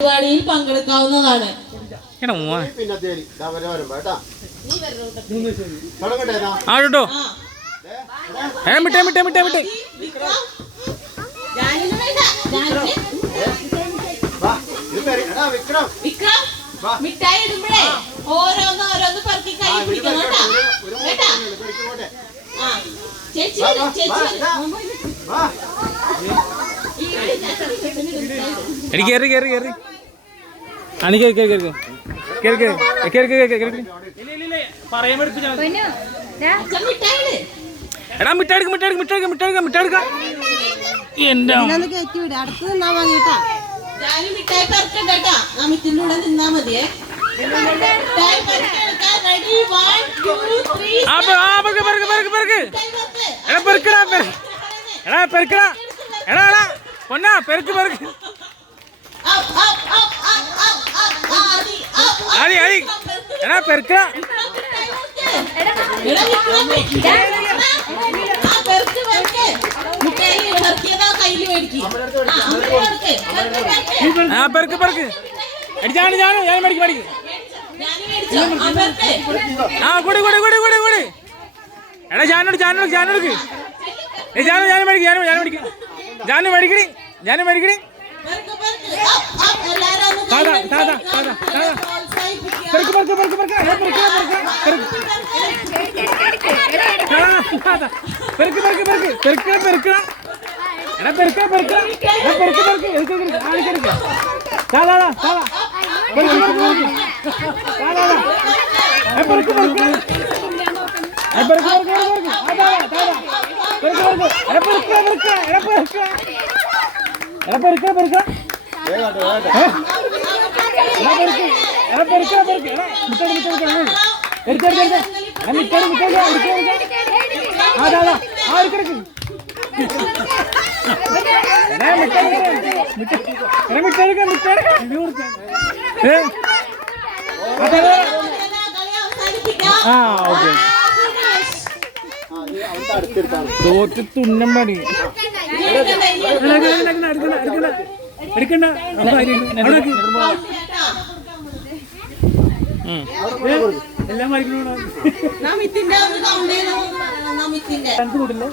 പരിപാടിയിൽ പങ്കെടുക്കാവുന്നതാണ്. ആട്ടോ മിട്ടേ മിട്ടേ മിട്ടേ മിട്ടേ എനിക്ക് കയറി കയറി കയറി അണി കേൾക്ക് കേൾക്ക് കേൾക്ക് കേൾക്ക് കേൾക്ക് കേൾക്ക് എടാ മിട്ടെടുക്ക മിട്ടെടുക്ക മിട്ടെടുക്ക മിട്ടെടുക്ക മിട്ടെടുക്ക എന്റെ എടാ പെരുക്കടാ എടാ എടാ പൊന്നാ പെരുക്ക് പെരുക്ക് എടാ പെർക്ക ആ പെർക്ക് പെർക്ക് അടിച്ചാണ് ഞാൻ ഞാൻ മേടിക്കും മേടിക്കും. ആ കൂടി കൂടി കൂടി കൂടി കൂടി. എടാ ജാനോട് ജാനോട് ജാനോടുക്ക്. ഏ ജാനു ഞാൻ മേടിക്കും ഞാൻ ഞാൻ മേടിക്കും. ജാനു മേടിക്കണി ജാനു മേടിക്കണി താതാ, താതാ. പെരുക്ക് പെരുക്ക് പെരുക്ക് പെരുക്ക് പെരുക്ക് എടാ പെരുക്ക പെരുക്ക എടാ പെരുക്ക് പെരുക്ക് എടുക്ക എടുക്ക ആ എടുക്ക എടുക്ക താളാ താളാ പെരുക്ക് പെരുക്ക് താളാ എടാ പെരുക്ക് പെരുക്ക് എടാ പെരുക്ക് പെരുക്ക് പെരുക്ക് ആ താളാ താളാ പെരുക്ക് പെരുക്ക് എടാ പെരുക്ക പെരുക്ക എടാ പെരുക്ക എടാ പെരുക്ക പെരുക്ക എടാ പെരുക്ക് എടാ പെരുക്ക പെരുക്ക എടാ മുട്ട മുട്ട മുട്ട എടുത്തെടുത്തെടുത്ത ആ മുട്ട ആ ഓക്കെ. തോറ്റ് തുന്നം പണി. എടുക്കണ്ട എടുക്കണ്ട എല്ലാം വായിക്കണോ നാം ഇതിന്റെ നാം ഇതിന്റെ കൂട്ടില്ല?